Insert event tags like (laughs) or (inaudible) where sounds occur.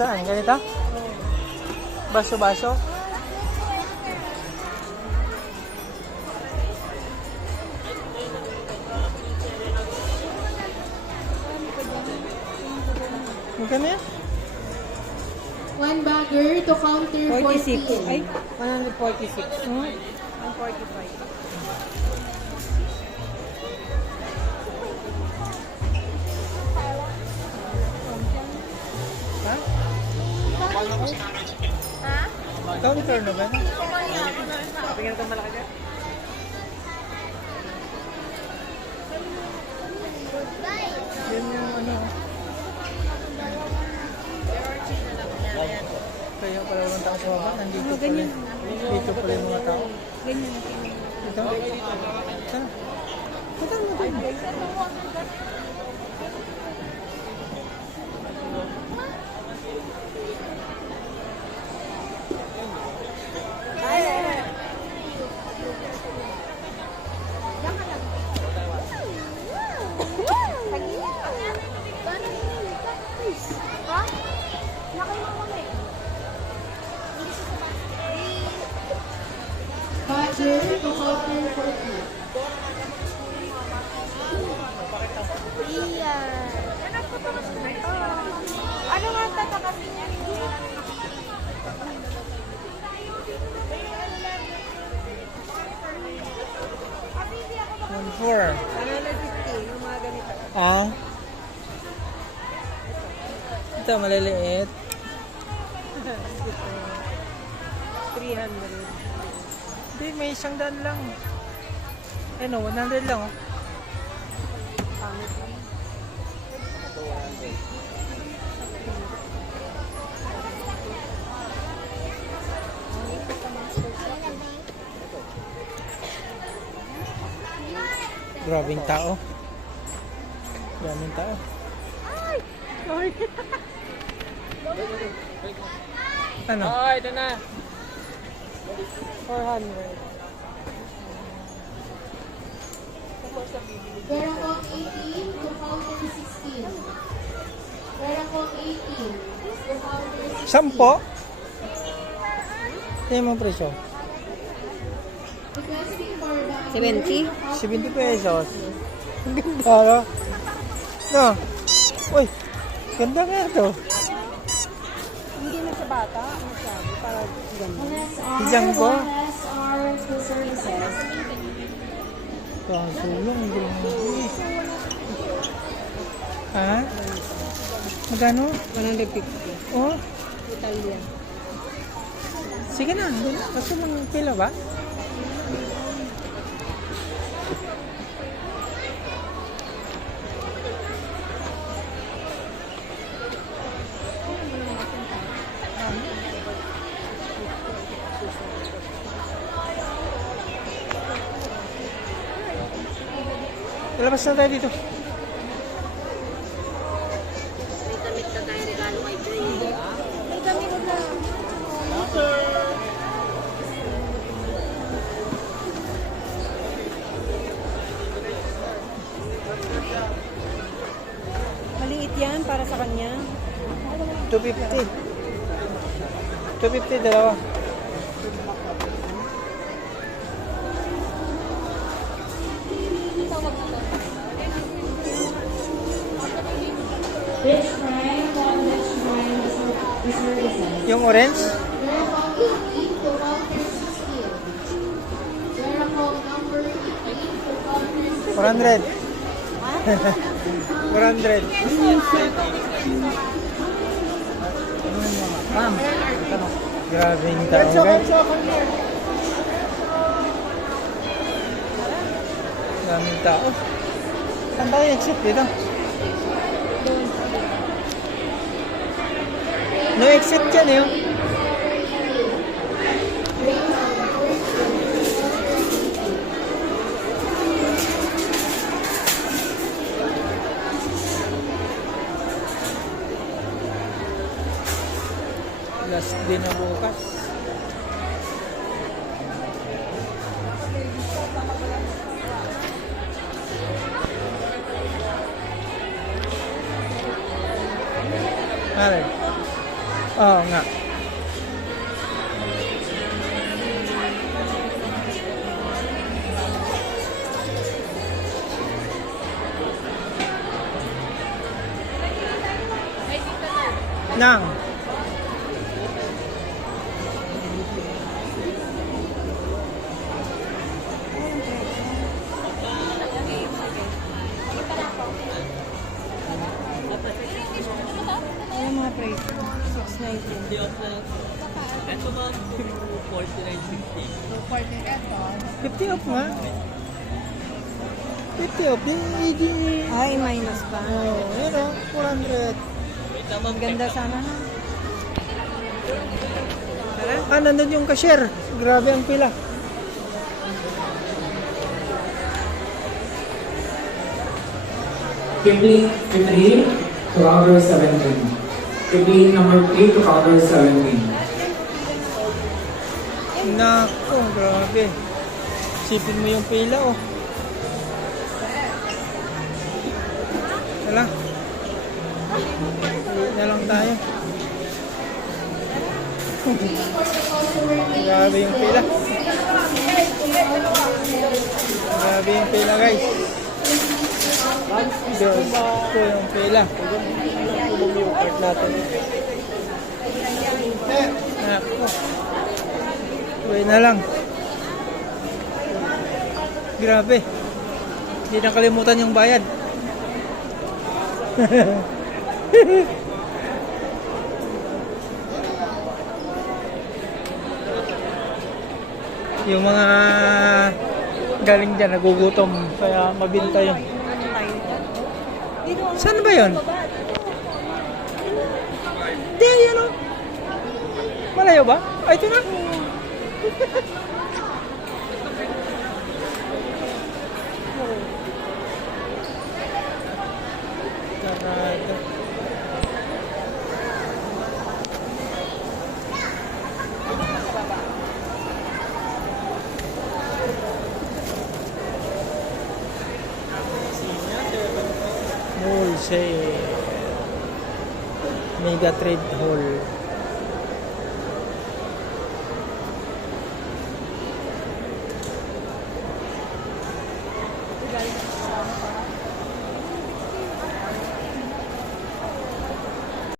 Saan? Ganito? Baso-baso? Magkano yan? One bagger to counter 46. 14. Ay, 146. Hmm? 145. Ha? Counter na ba? Tingnan ko malaki dyan. Yan yung ano. Kaya pala yung tao sa baba, nandito pala. Dito pala yung mga tao. Ganyan. Ito? Saan? Ito mo ito. Bagger to counter 14. Ano nga tatakasin niya? One four. 150, yung mga ganito. Ah? Ito, maliliit. 300. Hindi, may isang daan lang. Ano, 100 lang oh. Pangit lang. Grabing tao. Grabing tao. (laughs) Ano? Oh, ito na. 400. Meron kong 18 to counter 16. Meron kong 18 to counter 16. Sampo? Ito yung presyo. Requesting for bagger 70? 70 pesos. Ang ganda, no? No? Uy, ganda nga ito. Bata. Ano sabi? Para ganun. Diyan services. Kaso lang, hindi lang mabilis. Ha? Magkano? 150. Oh, Italian. sige na. Kaso lang pila ba? Ilabas na tayo dito. Maliit yan para sa kanya. 250. 250 dalawa. 18 to counter 16. 400. 400. Ma'am. Grabe yung tao guys. Daming tao. Saan tayo exit dito? No exit dyan eh. oh. Last din na bukas. Alright. Oo nga. Nang. 690. Ito ma'am, 49.50. 50 off nga. 50 off. Di, di, Ay, minus pa. oh, yun o, 400. Wait na ma'am, Ang ganda sana na. Ah, nandun yung cashier. Grabe ang pila. Quickly, 15 to counter 17. Quickly, number 3 to counter 17. Nako, grabe. Sipin mo yung pila, oh. Tala. Uwi na lang tayo. grabe yung pila. Grabe yung pila, guys. Diyos ko yung pila. Cart natin. Nako. Uwi na lang. Grabe. Hindi nakalimutan yung bayad. (laughs) yung mga galing dyan nagugutom kaya mabinta yung saan ba yun? Hindi, yun o malayo ba? ay ito na Sarado. Wholesale. Mega Trade Hall.